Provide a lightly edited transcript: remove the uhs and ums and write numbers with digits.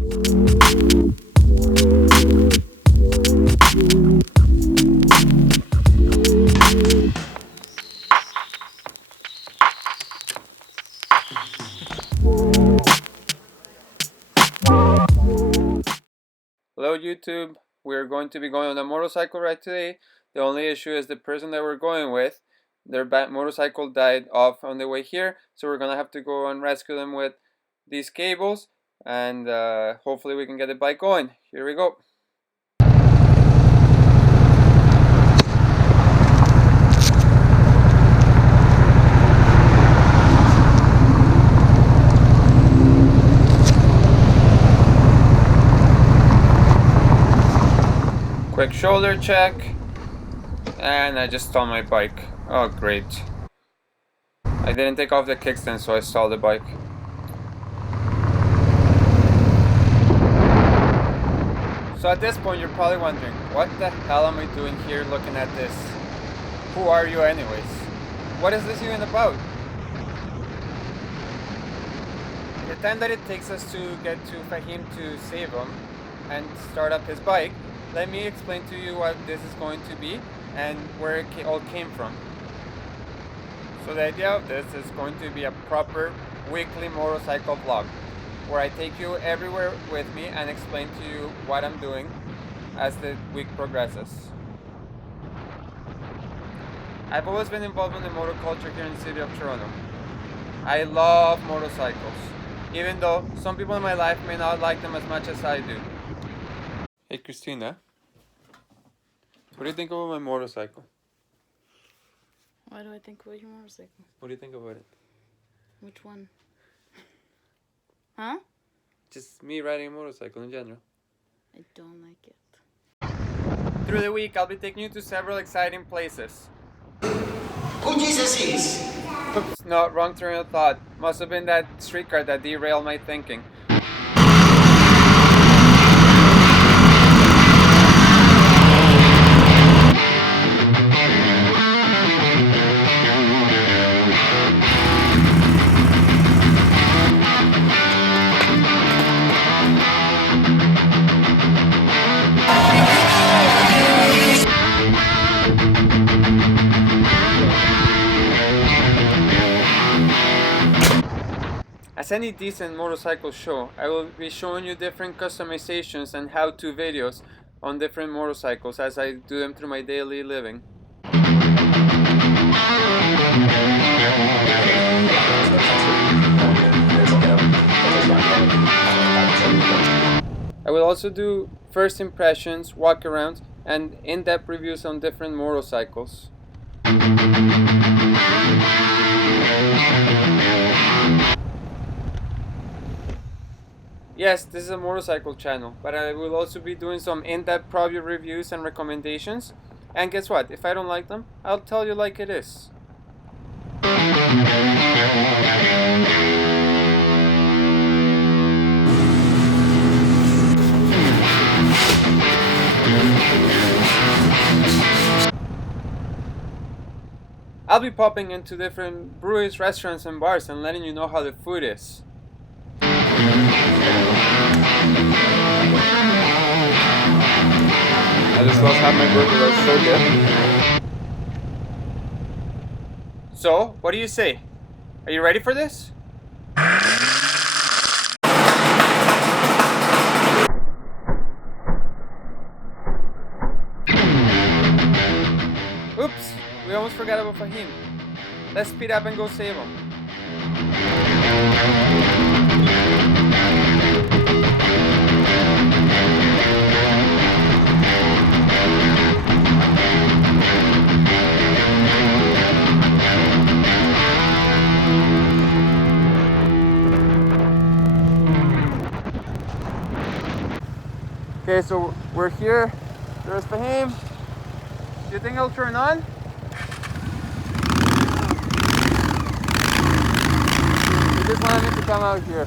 Hello YouTube, we're going to be going on a motorcycle ride today. The only issue is the person that we're going with, their motorcycle died off on the way here, so we're gonna have to go and rescue them with these cables, and hopefully we can get the bike going. Here we go. Quick shoulder check, and I just stalled my bike. Oh great. I didn't take off the kickstand, so I stalled the bike. So at this point you're probably wondering, what the hell am I doing here looking at this? Who are you anyways? What is this even about? The time that it takes us to get to Fahim to save him and start up his bike, let me explain to you what this is going to be and where it all came from. So the idea of this is going to be a proper weekly motorcycle vlog where I take you everywhere with me and explain to you what I'm doing as the week progresses. I've always been involved in the motor culture here in the city of Toronto. I love motorcycles, even though some people in my life may not like them as much as I do. Hey Christina, what do you think about my motorcycle? Why do I think about your motorcycle? What do you think about it? Which one? Huh? Just me riding a motorcycle in general. I don't like it. Through the week, I'll be taking you to several exciting places. Who Jesus is? Oops, no, wrong train of thought. Must have been that streetcar that derailed my thinking. As any decent motorcycle show, I will be showing you different customizations and how-to videos on different motorcycles as I do them through my daily living. I will also do first impressions, walk-arounds, and in-depth reviews on different motorcycles. Yes, this is a motorcycle channel, but I will also be doing some in-depth product reviews and recommendations. And guess what? If I don't like them, I'll tell you like it is. I'll be popping into different breweries, restaurants, and bars and letting you know how the food is. I just lost half my burger, that's so good. So, what do you say? Are you ready for this? Oops, we almost forgot about Fahim. Let's speed up and go save him. Okay, so we're here. There's Fahim. Do you think he'll turn on? He just wanted me to come out here.